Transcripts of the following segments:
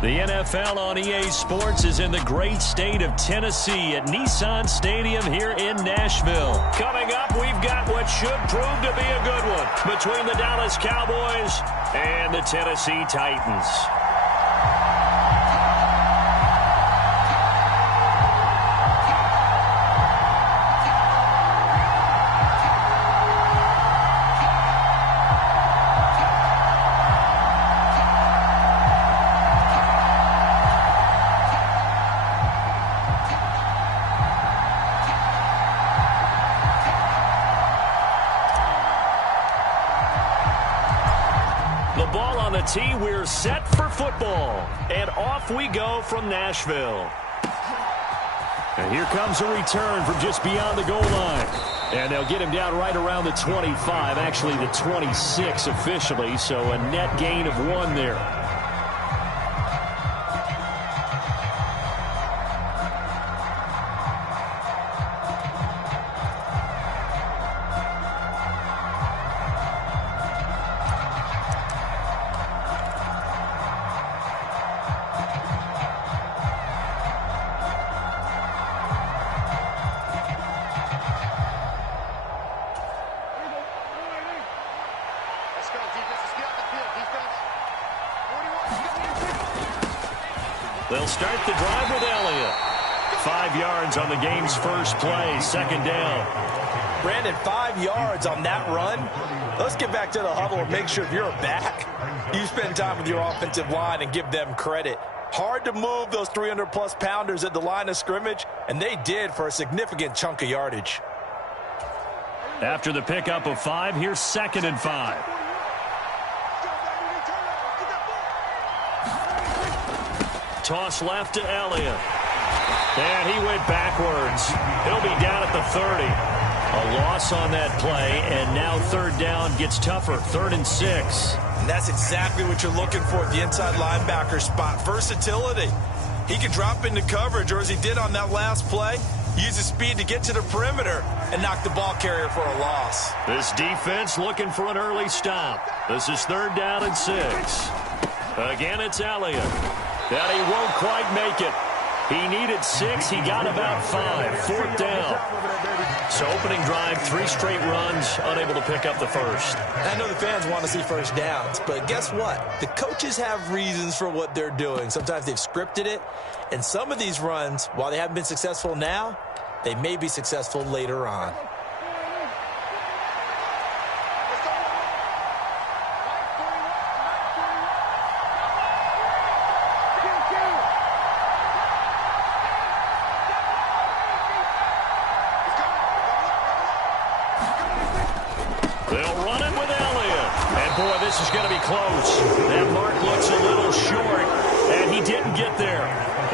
The NFL on EA Sports is in the great state of Tennessee at Nissan Stadium here in Nashville. Coming up, we've got what should prove to be a good one between the Dallas Cowboys and the Tennessee Titans. Tee, we're set for football, and off we go from Nashville. And here comes a return from just beyond the goal line. And they'll get him down right around the 25, actually the 26 officially, so a net gain of 1 there. They'll start the drive with Elliott. 5 yards on the game's first play, second down. Brandon, 5 yards on that run. Let's get back to the huddle and make sure if you're a back, you spend time with your offensive line and give them credit. Hard to move those 300-plus pounders at the line of scrimmage, and they did for a significant chunk of yardage. After the pickup of 5, here's 2nd and 5. Toss left to Elliott. And he went backwards. He'll be down at the 30. A loss on that play, and now 3rd down gets tougher. 3rd and 6. And that's exactly what you're looking for at the inside linebacker spot. Versatility. He can drop into coverage, or as he did on that last play, use his speed to get to the perimeter and knock the ball carrier for a loss. This defense looking for an early stop. This is 3rd down and 6. Again, it's Elliott. That he won't quite make it. He needed 6. He got about 5. 4th down. So opening drive, 3 straight runs, unable to pick up the first. I know the fans want to see first downs, but guess what? The coaches have reasons for what they're doing. Sometimes they've scripted it, and some of these runs, while they haven't been successful now, they may be successful later on. This is going to be close. That mark looks a little short, and he didn't get there.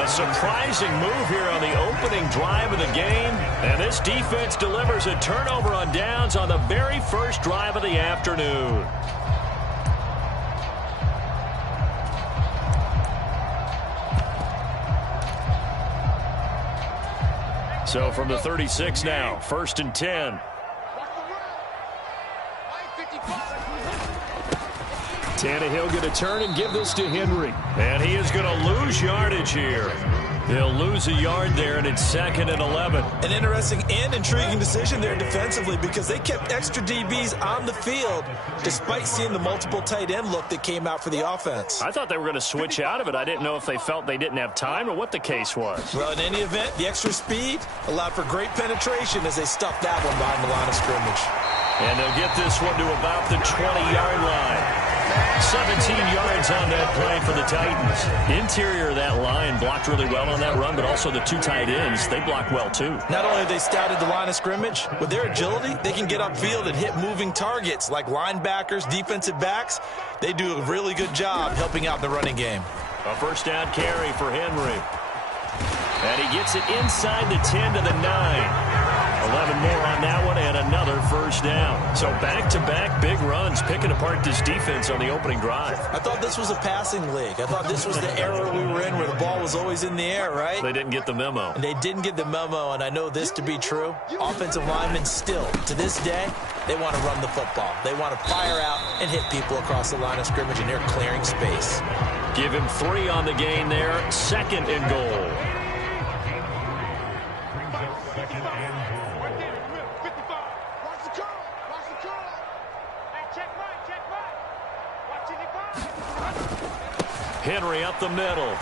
A surprising move here on the opening drive of the game, and this defense delivers a turnover on downs on the very first drive of the afternoon. So from the 36 now, 1st and 10. Tannehill going to turn and give this to Henry. And he is going to lose yardage here. They'll lose a yard there, and it's 2nd and 11. An interesting and intriguing decision there defensively because they kept extra DBs on the field despite seeing the multiple tight end look that came out for the offense. I thought they were going to switch out of it. I didn't know if they felt they didn't have time or what the case was. Well, in any event, the extra speed allowed for great penetration as they stuffed that one behind the line of scrimmage. And they'll get this one to about the 20-yard line. 17 yards on that play for the Titans. Interior of that line blocked really well on that run, but also the 2 tight ends, they blocked well too. Not only have they scouted the line of scrimmage, with their agility, they can get upfield and hit moving targets like linebackers, defensive backs. They do a really good job helping out the running game. A 1st down carry for Henry. And he gets it inside the 10 to the 9. 11 more on that one and another 1st down. So back-to-back big runs picking apart this defense on the opening drive. I thought this was a passing league. I thought this was the era we were in where the ball was always in the air, right? They didn't get the memo. And they didn't get the memo, and I know this to be true. Offensive linemen still, to this day, they want to run the football. They want to fire out and hit people across the line of scrimmage, and they're clearing space. Give him 3 on the gain there. 2nd and goal. Henry up the middle.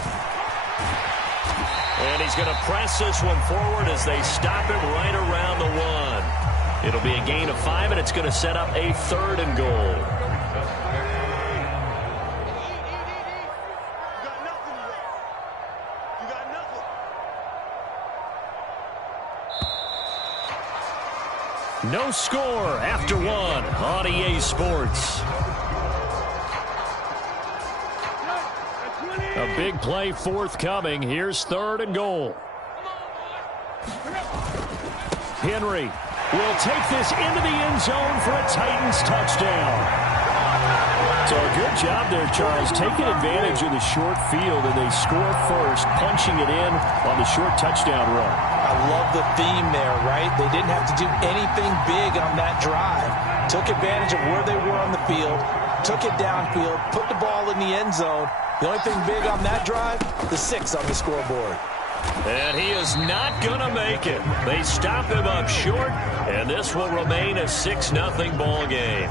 And he's going to press this one forward as they stop him right around the 1. It'll be a gain of 5, and it's going to set up a 3rd and goal. No score after 1 on EA Sports. A big play forthcoming. Here's 3rd and goal. Henry will take this into the end zone for a Titans touchdown. So a good job there, Charles, taking advantage of the short field, and they score first, punching it in on the short touchdown run. I love the theme there, right? They didn't have to do anything big on that drive. Took advantage of where they were on the field, took it downfield, put the ball in the end zone. The only thing big on that drive, the 6 on the scoreboard. And he is not going to make it. They stop him up short, and this will remain a 6-0 ball game.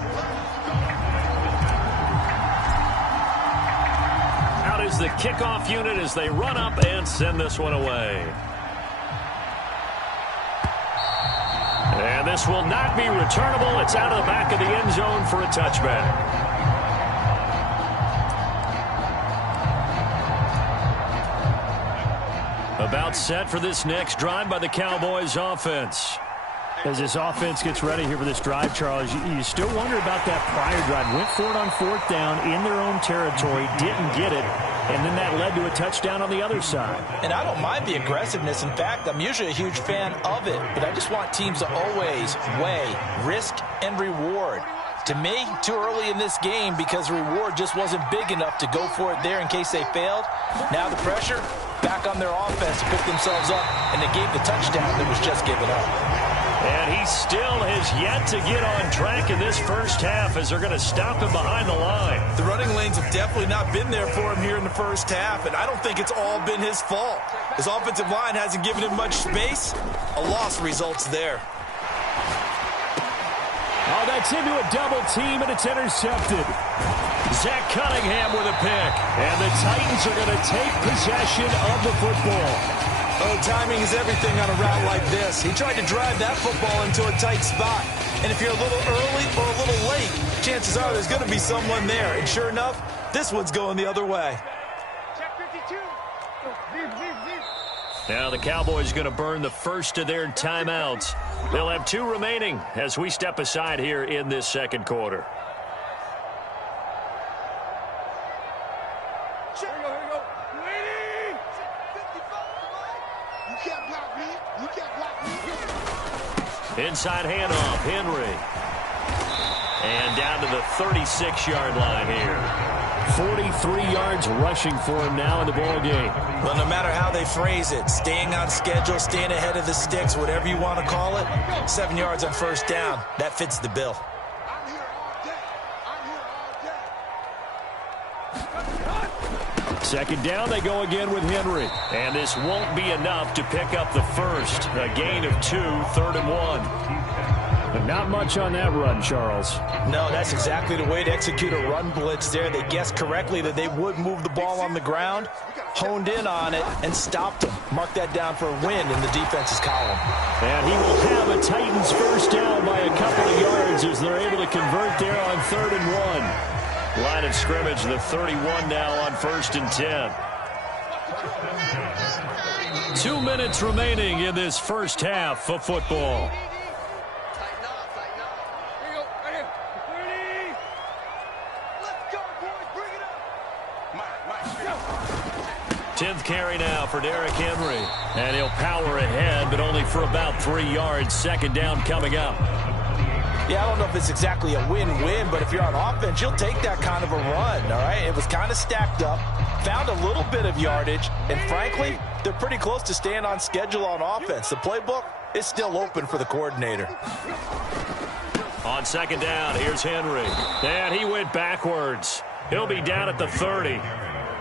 Out is the kickoff unit as they run up and send this one away. And this will not be returnable. It's out of the back of the end zone for a touchback. About set for this next drive by the Cowboys offense. As this offense gets ready here for this drive, Charles, you still wonder about that prior drive. Went for it on 4th down in their own territory, didn't get it, and then that led to a touchdown on the other side. And I don't mind the aggressiveness. In fact, I'm usually a huge fan of it, but I just want teams to always weigh risk and reward. To me, too early in this game because the reward just wasn't big enough to go for it there in case they failed. Now the pressure back on their offense to pick themselves up, and they gave the touchdown that was just given up. And he still has yet to get on track in this first half as they're going to stop him behind the line. The running lanes have definitely not been there for him here in the first half, and I don't think it's all been his fault. His offensive line hasn't given him much space. A loss results there. Oh, that's into a double team, and it's intercepted. Zach Cunningham with a pick. And the Titans are going to take possession of the football. Oh, timing is everything on a route like this. He tried to drive that football into a tight spot. And if you're a little early or a little late, chances are there's going to be someone there. And sure enough, this one's going the other way. Check 52. Now the Cowboys are going to burn the first of their timeouts. They'll have 2 remaining as we step aside here in this second quarter. Here we go. Waiting. 55. You can't block me. You can't block me. Inside handoff, Henry. And down to the 36-yard line here. 43 yards rushing for him now in the ball game. Well, no matter how they phrase it, staying on schedule, staying ahead of the sticks, whatever you want to call it, 7 yards on first down, that fits the bill. I'm here all day. Second down, they go again with Henry. And this won't be enough to pick up the first. A gain of 2, 3rd and 1. But not much on that run, Charles. No, that's exactly the way to execute a run blitz there. They guessed correctly that they would move the ball on the ground, honed in on it, and stopped them. Mark that down for a win in the defense's column. And he will have a Titans first down by a couple of yards as they're able to convert there on 3rd and 1. Line of scrimmage, the 31 now on 1st and 10. 2 minutes remaining in this first half of football. 10th carry now for Derrick Henry. And he'll power ahead, but only for about 3 yards. Second down coming up. Yeah, I don't know if it's exactly a win-win, but if you're on offense, you'll take that kind of a run, all right? It was kind of stacked up, found a little bit of yardage, and frankly, they're pretty close to staying on schedule on offense. The playbook is still open for the coordinator. On second down, here's Henry. And he went backwards. He'll be down at the 30.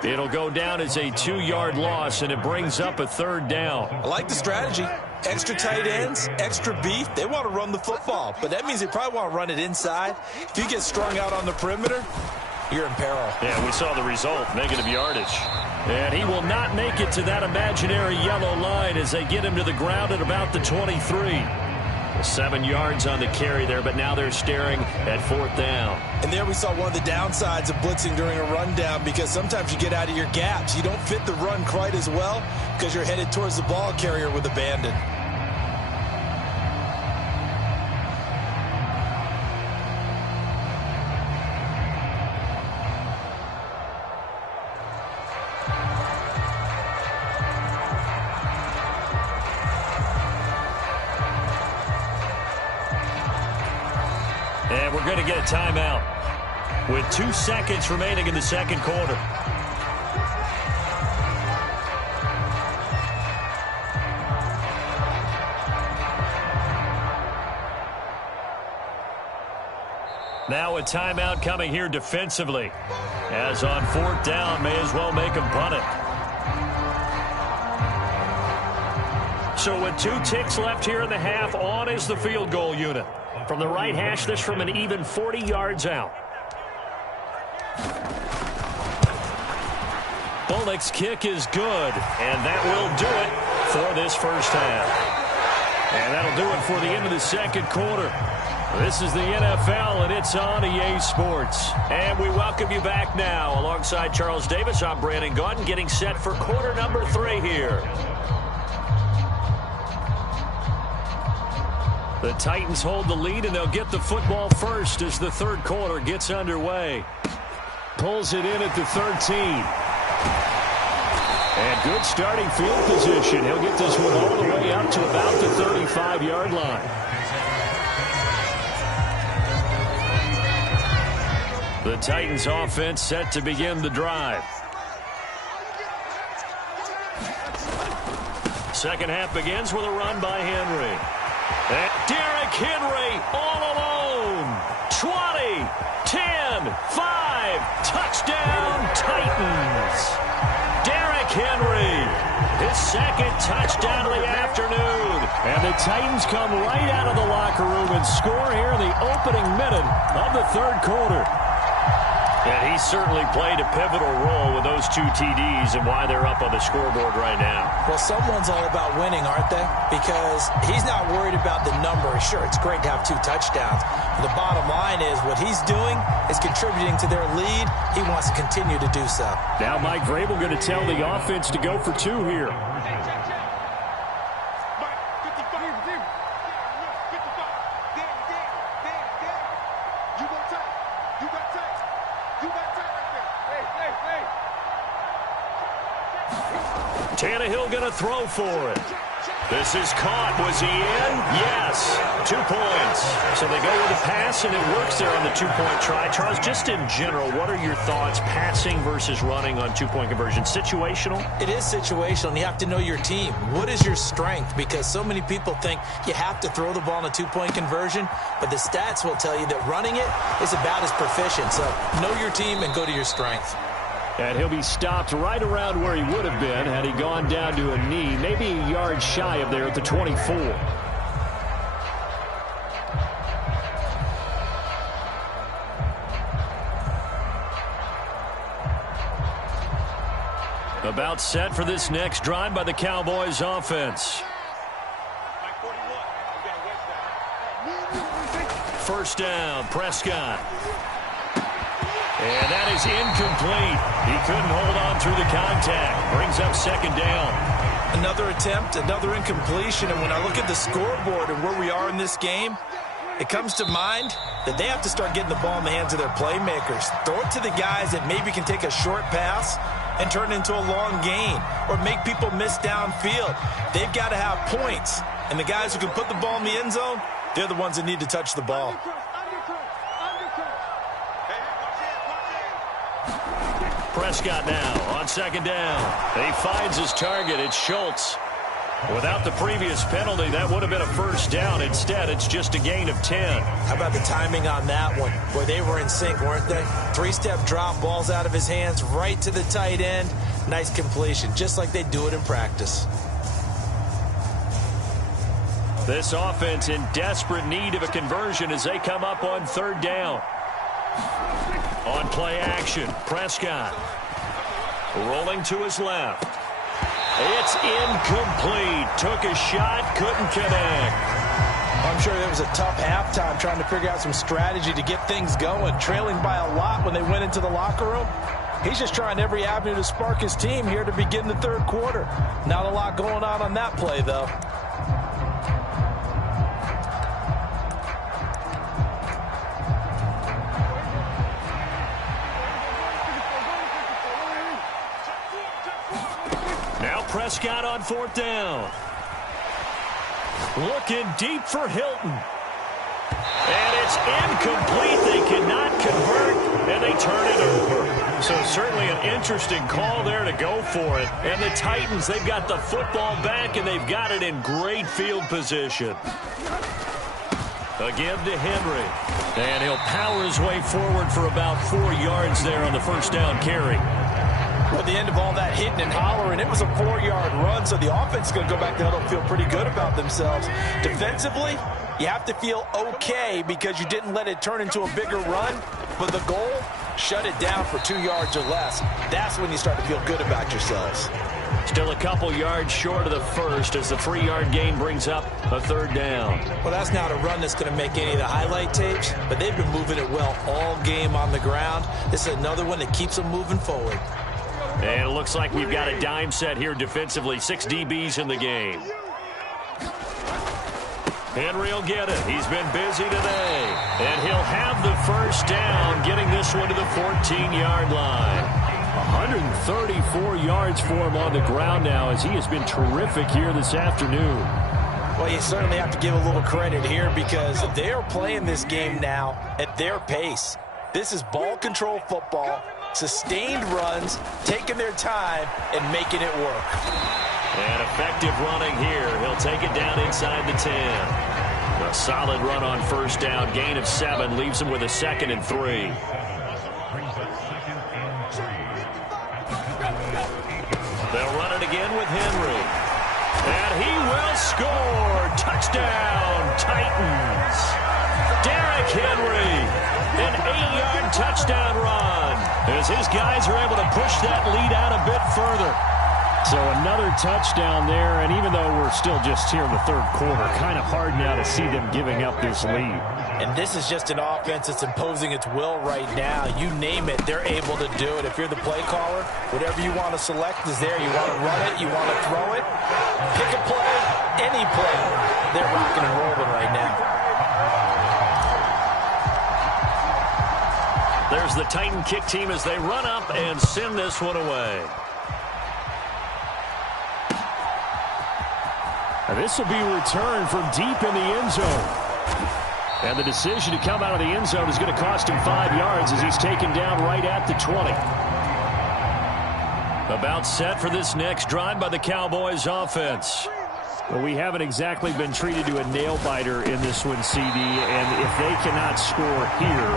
It'll go down as a 2-yard loss, and it brings up a 3rd down. I like the strategy. Extra tight ends, extra beef. They want to run the football, but that means they probably want to run it inside. If you get strung out on the perimeter, you're in peril. Yeah, we saw the result, negative yardage. And he will not make it to that imaginary yellow line as they get him to the ground at about the 23. 7 yards on the carry there, but now they're staring at 4th down. And there we saw one of the downsides of blitzing during a rundown, because sometimes you get out of your gaps. You don't fit the run quite as well because you're headed towards the ball carrier with abandon. And we're going to get a timeout with 2 seconds remaining in the 2nd quarter. Now a timeout coming here defensively. As on 4th down, may as well make them punt it. So with 2 ticks left here in the half, on is the field goal unit. From the right hash, this from an even 40 yards out. Bullock's kick is good, and that will do it for this first half. And that'll do it for the end of the 2nd quarter. This is the NFL, and it's on EA Sports. And we welcome you back now. Alongside Charles Davis, I'm Brandon Gaudin, getting set for quarter number 3 here. The Titans hold the lead, and they'll get the football first as the 3rd quarter gets underway. Pulls it in at the 13. And good starting field position. He'll get this one all the way up to about the 35-yard line. The Titans offense set to begin the drive. Second half begins with a run by Henry. And Derrick Henry all alone. 20, 10, 5, touchdown Titans. Derrick Henry, his 2nd touchdown of the afternoon. And the Titans come right out of the locker room and score here in the opening minute of the 3rd quarter. And he certainly played a pivotal role with those 2 TDs and why they're up on the scoreboard right now. Well, someone's all about winning, aren't they? Because he's not worried about the number. Sure, it's great to have 2 touchdowns. The bottom line is what he's doing is contributing to their lead. He wants to continue to do so. Now Mike Vrabel going to tell the offense to go for 2 here. Tannehill going to throw for it. This is caught. Was he in? Yes. 2 points. So they go with a pass, and it works there on the 2-point try. Charles, just in general, what are your thoughts passing versus running on 2-point conversion? Situational? It is situational, and you have to know your team. What is your strength? Because so many people think you have to throw the ball in a 2-point conversion, but the stats will tell you that running it is about as proficient. So know your team and go to your strength. And he'll be stopped right around where he would have been had he gone down to a knee, maybe a yard shy of there at the 24. About set for this next drive by the Cowboys offense. First down, Prescott. And that is incomplete. He couldn't hold on through the contact. Brings up 2nd down. Another attempt, another incompletion. And when I look at the scoreboard and where we are in this game, it comes to mind that they have to start getting the ball in the hands of their playmakers. Throw it to the guys that maybe can take a short pass and turn it into a long gain or make people miss downfield. They've got to have points. And the guys who can put the ball in the end zone, they're the ones that need to touch the ball. Prescott now on 2nd down. And he finds his target. It's Schultz. Without the previous penalty, that would have been a first down. Instead, it's just a gain of 10. How about the timing on that one? Boy, they were in sync, weren't they? Three-step drop, balls out of his hands, right to the tight end. Nice completion, just like they do it in practice. This offense in desperate need of a conversion as they come up on third down. On play action, Prescott. Rolling to his left. It's incomplete. Took a shot, couldn't connect. I'm sure there was a tough halftime trying to figure out some strategy to get things going. Trailing by a lot when they went into the locker room. He's just trying every avenue to spark his team here to begin the third quarter. Not a lot going on that play, though. Prescott on fourth down. Looking deep for Hilton. And it's incomplete. They cannot convert, and they turn it over. So certainly an interesting call there to go for it. And the Titans, they've got the football back, and they've got it in great field position. A give to Henry. And he'll power his way forward for about 4 yards there on the first down carry. At the end of all that hitting and hollering, it was a 4-yard run, so the offense is going to go back there and feel pretty good about themselves. Defensively, you have to feel okay because you didn't let it turn into a bigger run, but the goal, shut it down for 2 yards or less. That's when you start to feel good about yourselves. Still a couple yards short of the first as the 3-yard gain brings up a third down. Well, that's not a run that's going to make any of the highlight tapes, but they've been moving it well all game on the ground. This is another one that keeps them moving forward. And it looks like we've got a dime set here defensively. 6 DBs in the game. Henry will get it. He's been busy today. And he'll have the first down, getting this one to the 14-yard line. 134 yards for him on the ground now as he has been terrific here this afternoon. Well, you certainly have to give a little credit here because they are playing this game now at their pace. This is ball control football. Sustained runs, taking their time, and making it work. And effective running here. He'll take it down inside the 10. A solid run on first down. Gain of 7 leaves him with a 2nd and 3. They'll run it again with Henry. And he will score. Touchdown, Titans. Derrick Henry. An 8-yard touchdown run as his guys are able to push that lead out a bit further. So another touchdown there, and even though we're still just here in the third quarter, kind of hard now to see them giving up this lead. And this is just an offense that's imposing its will right now. You name it, they're able to do it. If you're the play caller, whatever you want to select is there. You want to run it, you want to throw it, pick a play, any play. They're rocking and rolling right now. There's the Titan kick team as they run up and send this one away. And this will be returned from deep in the end zone. And the decision to come out of the end zone is going to cost him 5 yards as he's taken down right at the 20. About set for this next drive by the Cowboys offense. Well, we haven't exactly been treated to a nail-biter in this one, CD, and if they cannot score here,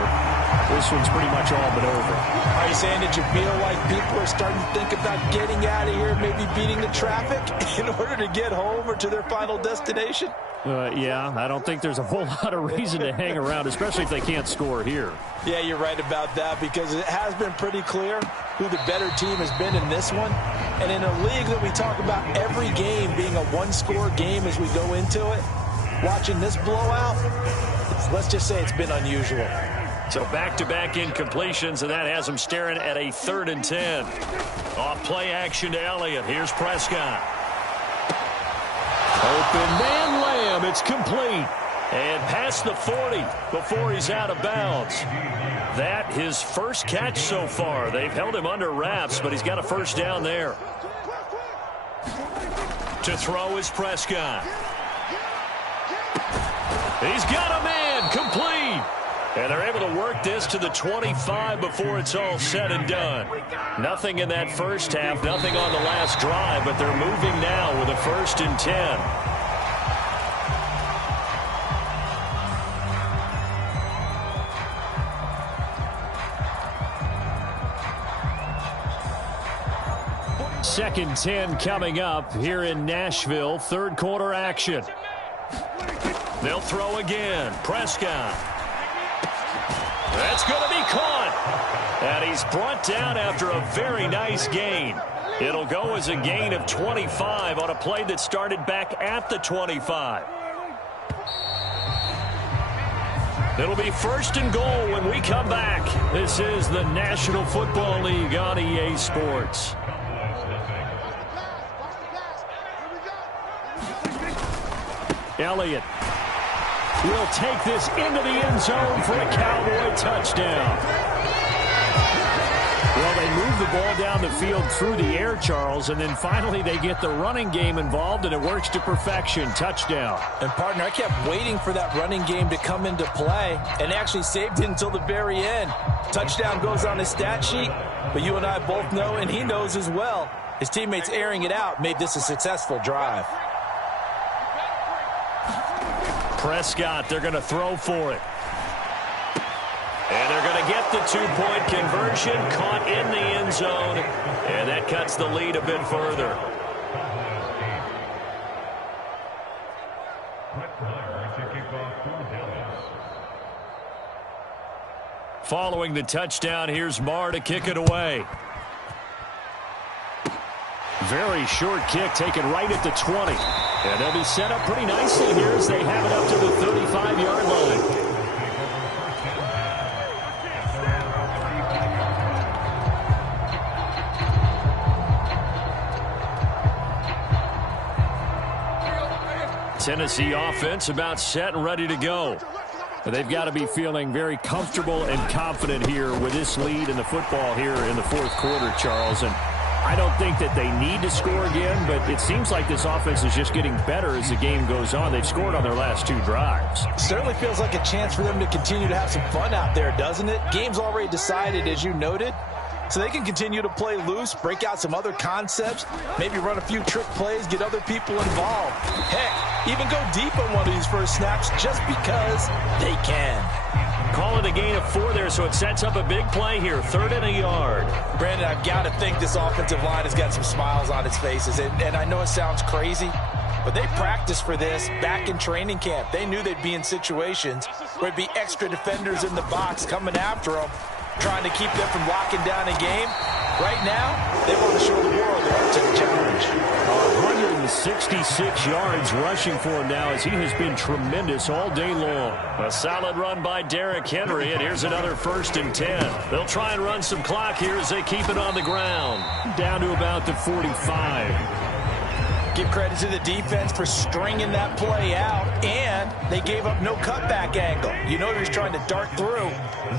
this one's pretty much all but over. Are you saying that you feel like people are starting to think about getting out of here, maybe beating the traffic in order to get home or to their final destination? Yeah, I don't think there's a whole lot of reason to hang around, especially if they can't score here. Yeah, you're right about that because it has been pretty clear who the better team has been in this one. And in a league that we talk about every game being a one-score game as we go into it, watching this blowout, let's just say it's been unusual. So back-to-back incompletions, and that has them staring at a 3rd and 10. Off play action to Elliott. Here's Prescott. Open man Lamb. It's complete. And past the 40 before he's out of bounds. That his first catch so far. They've held him under wraps, but he's got a first down there. To throw is Prescott. He's got a man. Complete. And they're able to work this to the 25 before it's all said and done. Nothing in that first half, nothing on the last drive, but they're moving now with a 1st and 10. Second 10 coming up here in Nashville. Third quarter action. They'll throw again. Prescott. That's going to be caught. And he's brought down after a very nice gain. It'll go as a gain of 25 on a play that started back at the 25. It'll be 1st and goal when we come back. This is the National Football League on EA Sports. Elliott will take this into the end zone for a Cowboy touchdown. Well, they move the ball down the field through the air, Charles, and then finally they get the running game involved, and it works to perfection. Touchdown. And, partner, I kept waiting for that running game to come into play, and actually saved it until the very end. Touchdown goes on his stat sheet, but you and I both know, and he knows as well, his teammates airing it out made this a successful drive. Prescott, they're going to throw for it. And they're going to get the 2-point conversion, caught in the end zone, and that cuts the lead a bit further. Following the touchdown, here's Marr to kick it away. Very short kick taken right at the 20. And they'll be set up pretty nicely here as they have it up to the 35-yard line. Tennessee offense about set and ready to go. They've got to be feeling very comfortable and confident here with this lead in the football here in the fourth quarter, Charles. And I don't think that they need to score again, but it seems like this offense is just getting better as the game goes on. They've scored on their last 2 drives. Certainly feels like a chance for them to continue to have some fun out there, doesn't it? Game's already decided, as you noted. So they can continue to play loose, break out some other concepts, maybe run a few trick plays, get other people involved. Heck, even go deep on one of these first snaps just because they can. Call it a gain of 4 there, so it sets up a big play here. 3rd and a yard. Brandon, I've got to think this offensive line has got some smiles on its faces. And I know it sounds crazy, but they practiced for this back in training camp. They knew they'd be in situations where there'd be extra defenders in the box coming after them, trying to keep them from locking down a game. Right now, they want to show the world they're up to the challenge. 166 yards rushing for him now as he has been tremendous all day long. A solid run by Derrick Henry, and here's another 1st and 10. They'll try and run some clock here as they keep it on the ground. Down to about the 45. Give credit to the defense for stringing that play out, and they gave up no cutback angle. You know he was trying to dart through.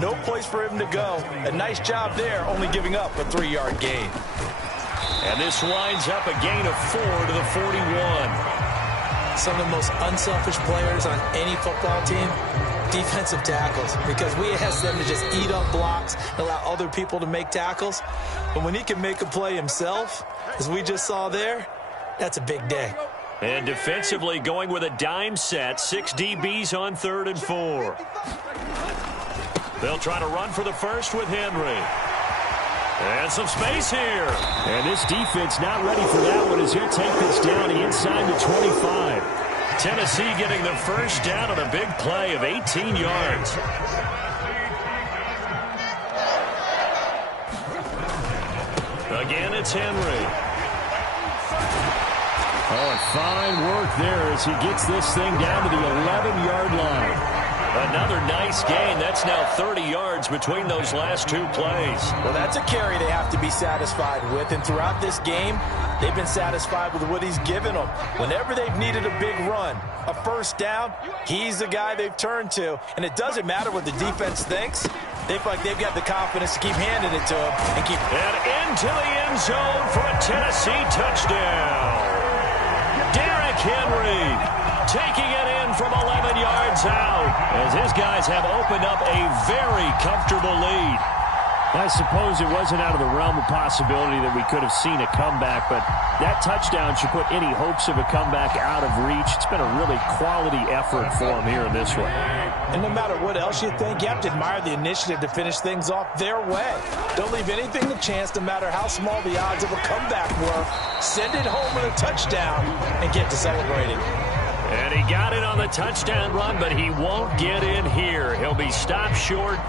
No place for him to go. A nice job there, only giving up a 3-yard gain. And this winds up a gain of 4 to the 41. Some of the most unselfish players on any football team, defensive tackles, because we ask them to just eat up blocks and allow other people to make tackles. But when he can make a play himself, as we just saw there, that's a big day. And defensively going with a dime set. 6 DBs on 3rd and 4. They'll try to run for the first with Henry. And some space here. And this defense not ready for that one as he'll take this down inside the 25. Tennessee getting the first down on a big play of 18 yards. Again, it's Henry. Oh, and fine work there as he gets this thing down to the 11-yard line. Another nice gain. That's now 30 yards between those last 2 plays. Well, that's a carry they have to be satisfied with. And throughout this game, they've been satisfied with what he's given them. Whenever they've needed a big run, a first down, he's the guy they've turned to. And it doesn't matter what the defense thinks. They feel like they've got the confidence to keep handing it to him and keep. And into the end zone for a Tennessee touchdown. Derrick Henry taking it in from 11 yards out as his guys have opened up a very comfortable lead. I suppose it wasn't out of the realm of possibility that we could have seen a comeback, but that touchdown should put any hopes of a comeback out of reach. It's been a really quality effort for them here in this one. And no matter what else you think, you have to admire the initiative to finish things off their way. Don't leave anything to chance, no matter how small the odds of a comeback were. Send it home with a touchdown and get to celebrating. And he got it on the touchdown run, but he won't get in here. He'll be stopped short,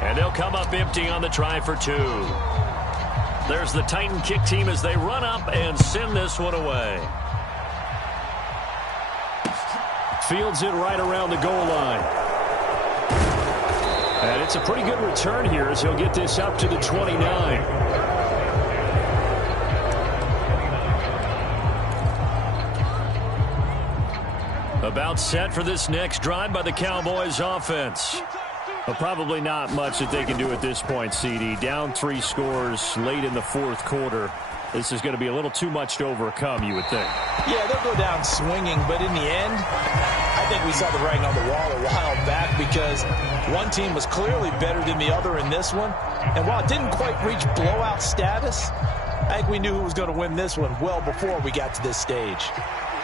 and they'll come up empty on the try for 2. There's the Titan kick team as they run up and send this one away. Fields it right around the goal line. And it's a pretty good return here as he'll get this up to the 29. About set for this next drive by the Cowboys offense. But probably not much that they can do at this point, CD. Down 3 scores late in the fourth quarter. This is going to be a little too much to overcome, you would think. Yeah, they'll go down swinging, but in the end, I think we saw the writing on the wall a while back because one team was clearly better than the other in this one. And while it didn't quite reach blowout status, I think we knew who was going to win this one well before we got to this stage.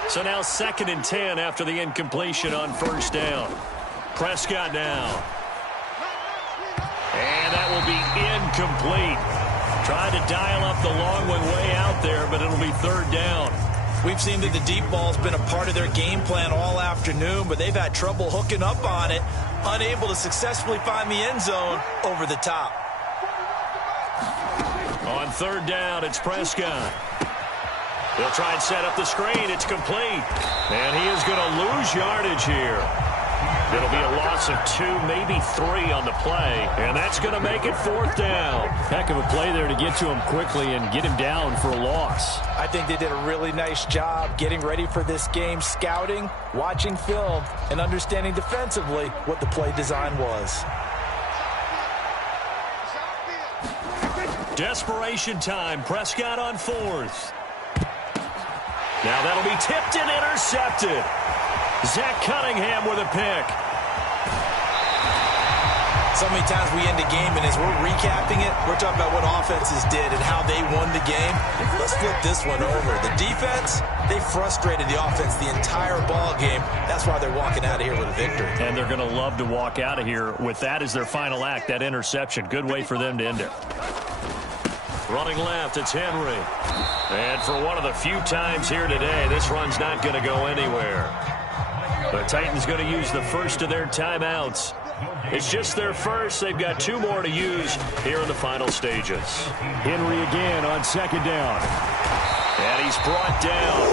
So now 2nd and 10 after the incompletion on first down. Prescott now. And that will be incomplete. Trying to dial up the long one way out there, but it'll be 3rd down. We've seen that the deep ball's been a part of their game plan all afternoon, but they've had trouble hooking up on it, unable to successfully find the end zone over the top. On 3rd down, it's Prescott. They'll try and set up the screen. It's complete. And he is going to lose yardage here. It'll be a loss of 2, maybe 3 on the play. And that's going to make it 4th down. Heck of a play there to get to him quickly and get him down for a loss. I think they did a really nice job getting ready for this game, scouting, watching film, and understanding defensively what the play design was. Desperation time. Prescott on 4th. Now that'll be tipped and intercepted. Zach Cunningham with a pick. So many times we end a game, and as we're recapping it, we're talking about what offenses did and how they won the game. Let's flip this one over. The defense, they frustrated the offense the entire ball game. That's why they're walking out of here with a victory. And they're going to love to walk out of here with that as their final act, that interception. Good way for them to end it. Running left, it's Henry. And for one of the few times here today, this run's not going to go anywhere. The Titans going to use the first of their timeouts. It's just their first. They've got 2 more to use here in the final stages. Henry again on 2nd down. And he's brought down.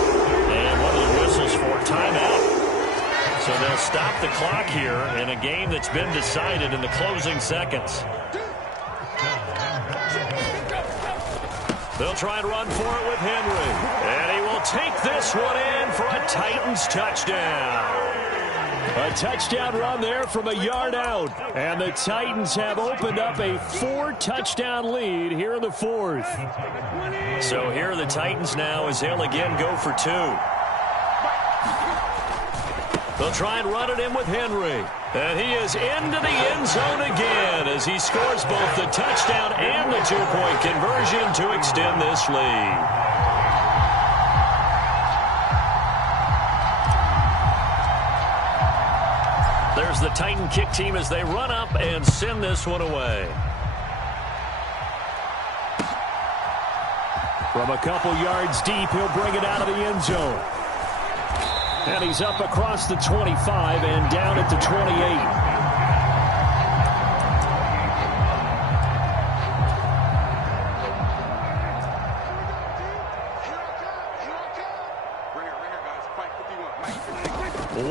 And one of the whistles for timeout. So they'll stop the clock here in a game that's been decided in the closing seconds. They'll try and run for it with Henry. And he will take this one in for a Titans touchdown. A touchdown run there from a yard out. And the Titans have opened up a 4-touchdown lead here in the 4th. So here are the Titans now as they'll again go for 2. They'll try and run it in with Henry. And he is into the end zone again as he scores both the touchdown and the 2-point conversion to extend this lead. There's the Titan kick team as they run up and send this one away. From a couple yards deep, he'll bring it out of the end zone. And he's up across the 25 and down at the 28.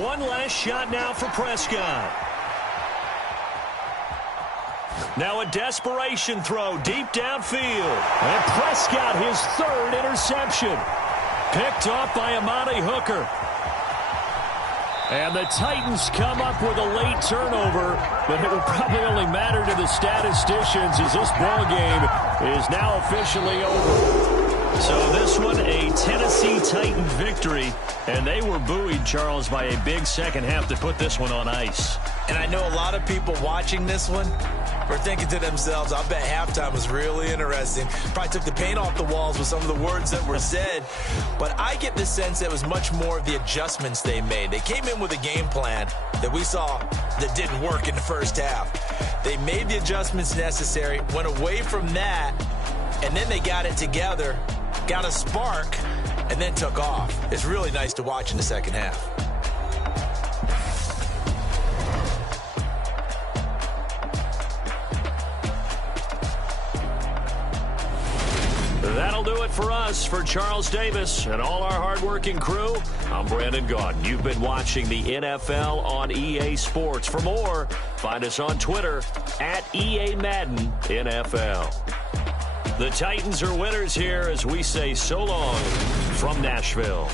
One last shot now for Prescott. Now a desperation throw deep downfield. And Prescott, his 3rd interception. Picked off by Amani Hooker. And the Titans come up with a late turnover, but it will probably only matter to the statisticians as this ball game is now officially over. So this one, a Tennessee Titan victory, and they were buoyed, Charles, by a big second half to put this one on ice. And I know a lot of people watching this one were thinking to themselves, I bet halftime was really interesting. Probably took the paint off the walls with some of the words that were said. But I get the sense that it was much more of the adjustments they made. They came in with a game plan that we saw that didn't work in the first half. They made the adjustments necessary, went away from that, and then they got it together, got a spark, and then took off. It's really nice to watch in the second half. That'll do it for us. For Charles Davis and all our hardworking crew, I'm Brandon Gaudin. You've been watching the NFL on EA Sports. For more, find us on Twitter at EA Madden NFL. The Titans are winners here as we say so long from Nashville.